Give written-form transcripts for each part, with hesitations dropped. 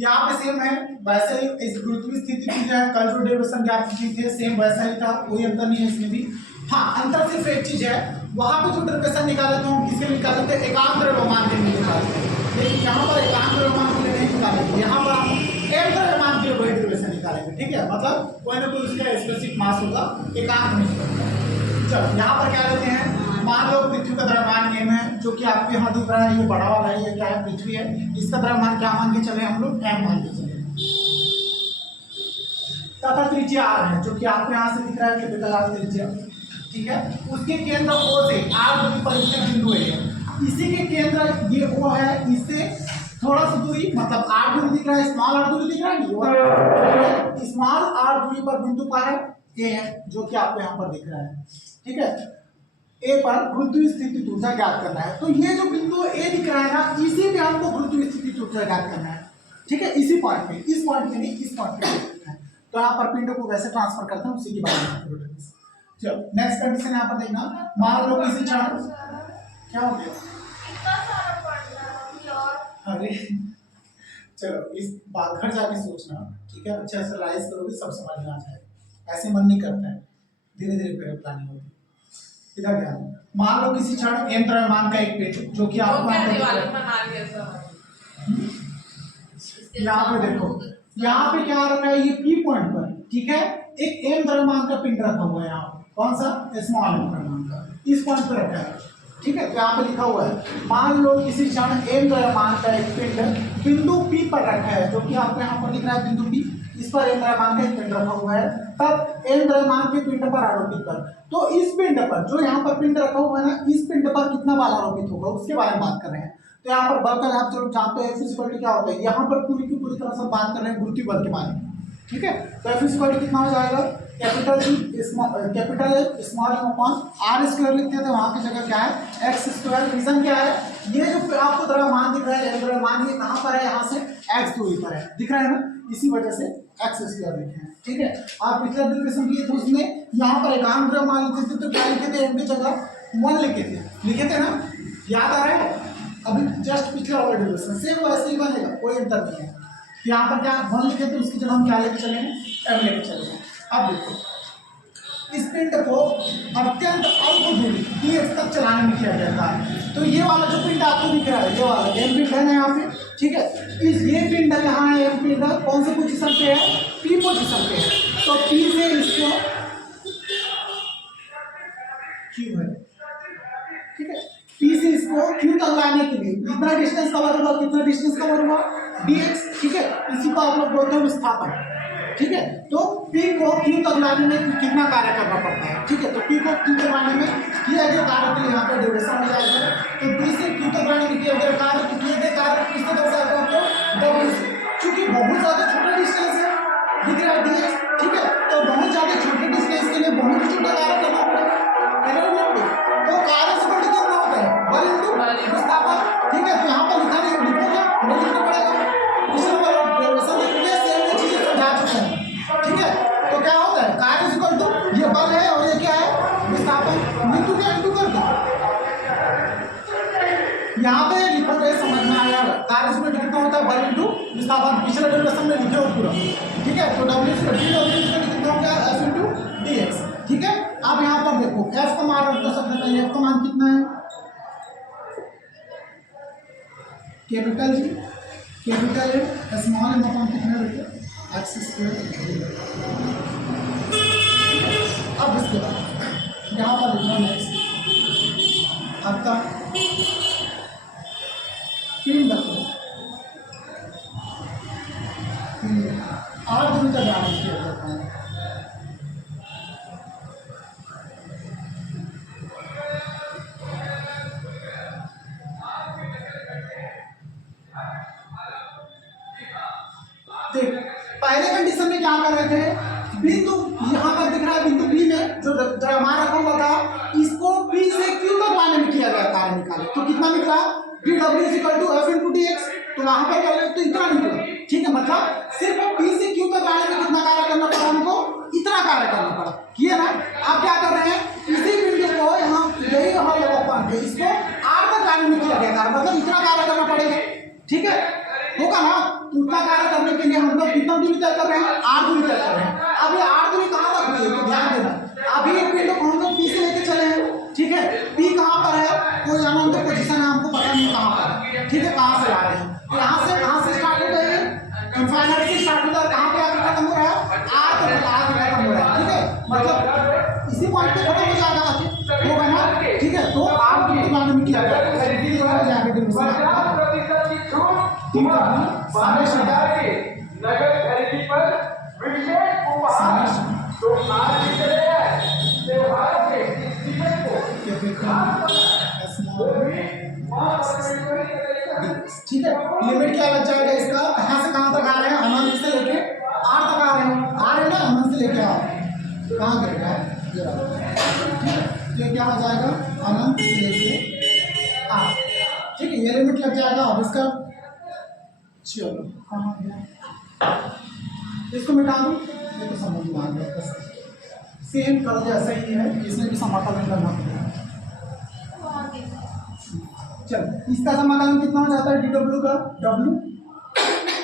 यहाँ पे सेम है, वैसे ही इस गुरुत्वीय स्थिति की जो है कल जो डेरिवेशन ज्ञात की थे सेम वैसा ही था, कोई अंतर नहीं है इसमें भी। हाँ, अंतर सिर्फ एक चीज है, वहां पे जो डेरिवेशन निकाले थे हम किसके निकाले थे, एकांक द्रव्यमान के लिए निकाले थे, लेकिन यहाँ पर एकांक द्रव्यमान के लिए नहीं निकाले थे, यहाँ पर हम एक द्रव्यमान के लिए वही डेरिवेशन निकालेंगे। ठीक है, मतलब कोई ना कोई उसका स्पेसिफिक मास होगा, एकांक नहीं होगा। चलो यहाँ पर क्या लेते हैं, मान लो पृथ्वी का द्रव्यमान नियम है, जो कि आपके यहाँ दिख रहा है, ये बड़ा वाला है, ये क्या है, पृथ्वी है, इसका द्रव्यमान क्या मान के चले हम लोग, m मान के चले। तथा त्रिज्या r है, जो कि आपको यहाँ से दिख रहा है कैपिटल R त्रिज्या। ठीक है, उसके केंद्र O से r दूरी पर इसका बिंदु है, इसी के केंद्र ये O है, इससे थोड़ा सा दूरी, मतलब r दूरी दिख रहा है, स्मॉल r दूरी दिख रहा है, स्मॉल r दूरी पर बिंदु पर है A है, जो कि आपको यहाँ पर दिख रहा है। ठीक है, ए पर गुरुत्वीय स्थिति ऊर्जा ज्ञात करना है। तो ये जो बिंदु ए दिख रहा है ना, इसी पे हमको गुरुत्वीय स्थिति ऊर्जा ज्ञात करना है। ठीक है, इसी पॉइंट पे, इस पॉइंट पे नहीं, इस पॉइंट पे। तो यहाँ पर पिंड को वैसे ट्रांसफर करते हैं, उसी की बात करते हैं। चलो नेक्स्ट कंडीशन यहाँ पर देखना, मान लो किसी क्षण क्या हो गया, अरे चलो इस बात घर जाके सोचना। ठीक है, अच्छे से रिलाइज करोगे सब समझ में आ जाएगा, ऐसे मन नहीं करता है, धीरे धीरे प्लानिंग होती है। इधर ध्यान, मान लो किसी क्षण m द्रव्यमान का एक पिंड, जो कि आपको यहाँ पे देखो, यहाँ पे क्या रखा है, ये P पॉइंट पर, ठीक है, एक m द्रव्यमान का पिंड रखा हुआ है यहाँ, कौन सा, स्मॉल m द्रव्यमान का, इस पॉइंट पर रखा है। ठीक है, तो यहाँ पे लिखा हुआ है, मान लो किसी क्षण m द्रव्यमान का एक पिंड बिंदु P पर रखा है, जो कि आपको यहाँ पर लिख रहा है बिंदु P, इस पर m द्रव्यमान का एक पिंड रखा हुआ है, तब m द्रव्यमान के पिंड पर आरोपित कर। तो इस पिंड पर, जो यहाँ पर पिंड रखा हुआ है ना, इस पिंड पर कितना बल आरोपित होगा उसके बारे में बात कर रहे हैं। तो यहाँ पर बल का आप चलो जानते हैं, F क्या होता है, यहाँ पर पूरी की पूरी तरह से बात कर रहे हैं गुरुत्वीय बल के बारे में। ठीक है, तो F कितना हो जाएगा, capital G capital F small m upon r square लिखते थे, वहाँ की जगह क्या है x स्क्वायर। रीजन क्या है, ये जो आपको द्रव्यमान दिख रहा है, द्रव्यमान ये कहाँ पर है, यहाँ से x दूरी पर है, दिख रहा है ना, इसी वजह से x स्क्वायर लिखे हैं। ठीक है, आप पिछला डेरिवेशन किए थे, उसमें यहाँ पर एकांक द्रव्यमान लिखे थे, तो क्या लिखे थे, m की जगह 1 लिखे थे ना, याद आ रहा है। अभी जस्ट पिछला वाला डेरिवेशन सेम वैसे ही बनेगा, कोई अंतर नहीं है। यहाँ पर क्या 1 लिखे थे, उसकी जगह हम क्या लेके चलेंगे, m लेके चलेंगे। अब देखो, इस पिंड को अत्यंत अल्प दूरी dx तक चलाने में किया जाता है। तो ये वाला जो पिंड आपको दिख रहा है, ये वाला m पिंड है ना यहाँ पे, ठीक है, इस ये पिंड यहाँ है, m पिंड कौन से पोजीशन पे है, p पोजीशन पे है। तो p से इसको q है, ठीक है, p से इसको q तक लाने के लिए कितना डिस्टेंस कवर होगा, कितना डिस्टेंस कवर हुआ, dx। ठीक है, इसी को आप लोग बोलते हैं विस्थापन। ठीक है, तो P को Q तक लाने में कितना कार्य करना पड़ता है। ठीक है, तो P को Q तक लाने में किया गया कार्य के लिए यहाँ पर डेरिवेशन हो जाएगा। तो P से Q तक लाने में किया गया कार्य, तो किए गए कार्य किससे दर्शाते हैं आपको, W से, क्योंकि बहुत ज्यादा छोटा डिस्टेंस है, दिख रहा है dx। ठीक है, तो बहुत ज्यादा छोटे डिस्टेंस के लिए बहुत ही छोटा कार्य करना पड़ेगा, तो कार्य से बड़ी कितना होता है, बल इंटू विस्थापन। ठीक है, तो यहाँ पर लिखा नहीं, लिखोगे नहीं लिखना पड़ेगा, पिछले वाला डेरिवेशन लिखने से ये चीजें समझा चुके हैं। ठीक है, तो क्या होता है, कार्य इक्वल टू ये बल है और ये क्या है, विस्थापन, इंटू क्या इंटू कर दो, यहाँ पे लिखोगे समझ में आया। कार्य इक्वल टू कितना होता है, बल इंटू विस्थापन, पिछले डेरिवेशन में लिखे हो पूरा। ठीक है, तो W इक्वल टू कितना होगा, F इंटू dx। ठीक है, अब यहाँ पर देखो F का मान रख दो सबसे पहले, F का मान कितना है, capital G capital M small m upon कितना रखते हैं, x स्क्वायर। अब इसके बाद यहाँ पर लिखना नेक्स्ट आपका पिंड और दूरी का ध्यान किया जाता है। देख, पहले कंडीशन में क्या कर रहे थे, बिंदु यहाँ पर दिख रहा है, बिंदु P में जो द्रव्यमान रखा हुआ था, इसको P से Q तक लाने में किया गया कार्य निकाले, तो कितना निकला, dW = F × dx। तो वहां पर कर ले तो इतना निकला। ठीक है, मतलब सिर्फ P से Q तक लाने में कितना कार्य करना पड़ा हमको, इतना कार्य करना पड़ा, किए ना। आप क्या कर रहे हैं, इसी बिंदु को यहाँ यही पॉइंट है, इसको R तक लाने में किया गया कार्य, मतलब इतना कार्य करना पड़ेगा। ठीक है, होगा ना, उतना कार्य लिए हम लोग कितना दूरी तय कर रहे हैं, r दूरी तय कर रहे हैं। अब ये r दूरी कहाँ तक हुई है तो ध्यान देना, अभी ये पिंड को हम लोग p से लेके चले हैं, ठीक है। p कहाँ पर है, कोई अनंत पोजीशन है, हमको पता नहीं कहाँ पर है, ठीक है। कहाँ से आ रहे हैं, यहाँ से कहाँ से स्टार्ट होता है, इनफाइनाइट से स्टार्ट होता है, कहाँ पे आके खत्म हो रहा है, r पे खत्म हो रहा है, ठीक है। मतलब इसी पॉइंट पे खत्म हो जाएगा, होगा ना, ठीक है। तो r की बारे में किया जाएगा, नगर खरीदी पर विशेष उपहार तो आज त्योहार के सीजन को ठीक है। लिमिट क्या लग जाएगा इसका, कहाँ से कहाँ तक आ रहे हैं, अनंत से लेके r तक आ रहे हैं, आ रहे हैं ना, अनंत से लेके आओ कहाँ गिरेगा, ये क्या हो जाएगा, अनंत से लेके r, ठीक है। ये लिमिट लग जाएगा। अब इसका चलो कहाँ गया, इसको मिटा दूँ, ये तो समझ में आ गया, सेम कर जैसा ही है, इसमें भी समाकलन करना पड़ेगा। चल इसका समाकलन कितना हो जाता है, dw का w,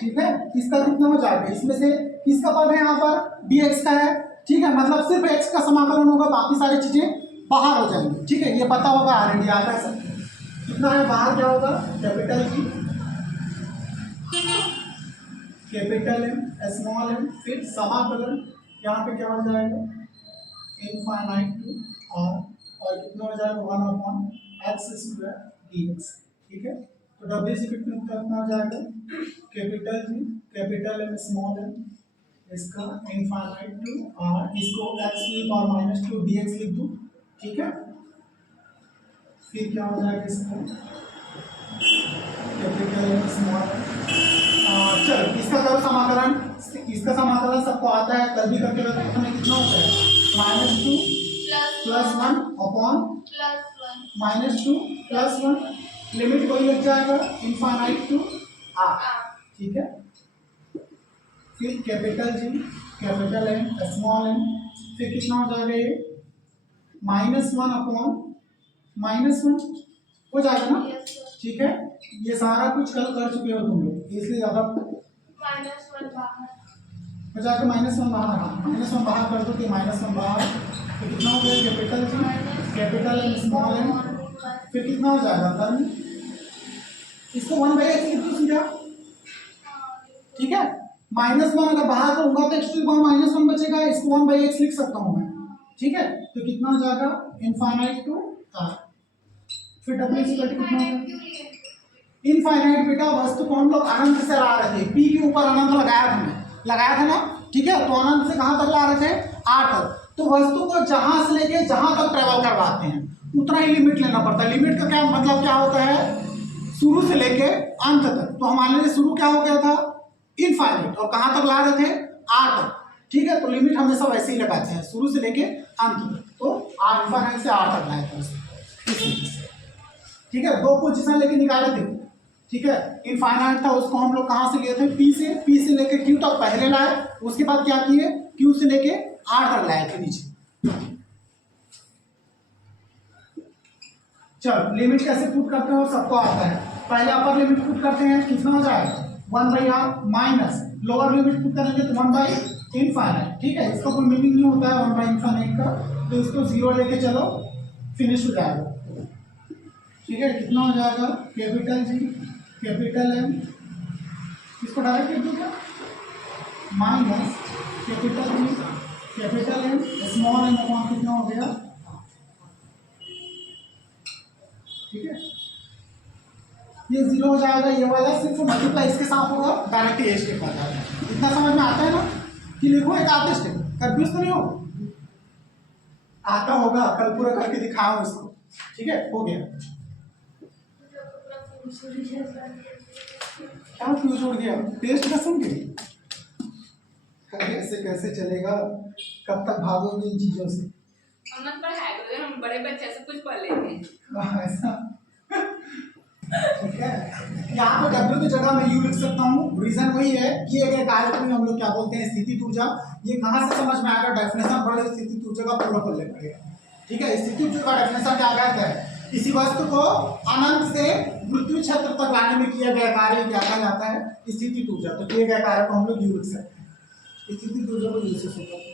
ठीक है। इसका कितना हो जाएगा, इसमें से किसका पद है यहाँ पर, dx का है, ठीक है। मतलब सिर्फ x का समाकलन होगा, बाकी सारी चीजें बाहर हो जाएंगी, ठीक है। ये पता होगा ऑलरेडी आता है, कितना है बाहर, क्या होगा, capital G, capital M, small m, फिर समाकलन यहाँ पे क्या हो जाएगा, इनफाइनाइट टू r, और कितना हो जाएगा 1/x² dx, ठीक है। तो w से कितना हो जाएगा, capital G, capital M, small m, इसका इनफाइनाइट टू r, इसको x (-2) dx लिख दूँ, ठीक है। फिर क्या हो जाएगा इसका कैपिटल M, स्मॉल m, चल इसका करो समाकलन, इसका समाकलन सबको आता है, कल भी करके रखो, हमें कितना होता है, -2 + 1 अपॉन -2 + 1, लिमिट वही लग जाएगा, इनफाइनाइट टू r, ठीक है। फिर capital G, capital M, small m, फिर कितना हो जाएगा ये, -1 अपॉन -1 हो जाएगा ना, ठीक है। ये सारा कुछ कल कर चुके हो तुम लोग, इसलिए ज़्यादा -1 बाहर हो जाएगा, -1 बाहर, -1 बाहर कर दो, कि -1 बाहर, तो कितना हो गया, capital G, capital M, small m, फिर कितना हो जाएगा अंदर में, इसको 1/x लिख दो सीधा, ठीक है। -1 अगर बाहर करूंगा तो x -1 बचेगा, इसको 1/x लिख सकता हूँ मैं, ठीक है। तो कितना हो जाएगा, इनफाइनाइट टू r, फिर w इक्वल टू कितना होगा, इनफाइनाइट बेटा वस्तु को हम लोग अनंत से ला रहे थे, p के ऊपर अनंत लगाया था ना, ठीक है। तो अनंत से कहाँ तक ला रहे थे, r तक। तो वस्तु को जहां से लेके जहां तक ट्रेवल करवाते हैं उतना ही लिमिट लेना पड़ता है। लिमिट का क्या मतलब क्या होता है, शुरू से लेके अंत तक। तो हमारे लिए शुरू क्या हो गया था, इनफाइनाइट, और कहाँ तक ला रहे थे, r तक, ठीक है। तो लिमिट हमेशा वैसे ही लगाते हैं, शुरू से लेके अंत तक। तो r इनफाइनाइट से r तक लाया था, ठीक है। दो पोजीशन लेके निकाले थे, ठीक है। इनफाइनाइट था, उसको हम लोग कहाँ से लिए थे, p से लेके q तक पहले लाए, उसके बाद क्या किए, q से लेके r तक लाए थे नीचे। चलो लिमिट कैसे पुट करते हो, सबको आता है। पहले अपर लिमिट पुट करते हैं, कितना हो जाएगा, 1/r minus lower limit put करेंगे तो 1/इनफाइनाइट, ठीक है। इसका कोई मीनिंग नहीं होता है 1/इनफाइनाइट का, तो इसको 0 लेके चलो, फिनिश हो जाएगा, ठीक है। कितना हो जाएगा, कैपिटल G, कैपिटल M, इसको डायरेक्ट लिख दो क्या, minus capital G, capital M, small m upon कितना हो गया, ठीक है। ये 0 हो जाएगा, ये वाला सिर्फ मल्टीप्लाई इसके साथ होगा, डायरेक्ट ये स्टेप आ जाएगा। इतना समझ में आता है ना, कि लिखो एक आधे स्टेप, कंफ्यूज तो नहीं हो, आता होगा, कल पूरा करके दिखाओ इसको, ठीक है। हो गया, क्या फ्यूज उड़ गया, टेस्ट का सुन के ऐसे कैसे चलेगा, कब तक भागोगे इन चीजों से, हम मत पढ़ाया करो, हम बड़े बच्चे से कुछ पढ़ लेंगे ऐसा, ठीक है। यहाँ पे W की जगह मैं U लिख सकता हूँ, रीजन वही है कि अगर कार्यक्रम में हम लोग क्या बोलते हैं, स्थिति ऊर्जा, ये कहाँ से समझ में आएगा, डेफिनेशन पढ़े, स्थिति ऊर्जा का पूरा पढ़ ले पड़ेगा, ठीक है। स्थिति ऊर्जा का डेफिनेशन क्या कहता है, किसी वस्तु को अनंत से मृत्यु क्षेत्र तक लाने में किया गया कार्य क्या कहा जाता है? स्थिति ऊर्जा। तो किए गए कार्य को हम लोग यू लिख सकते हैं, स्थिति ऊर्जा को यू से शो करते हैं।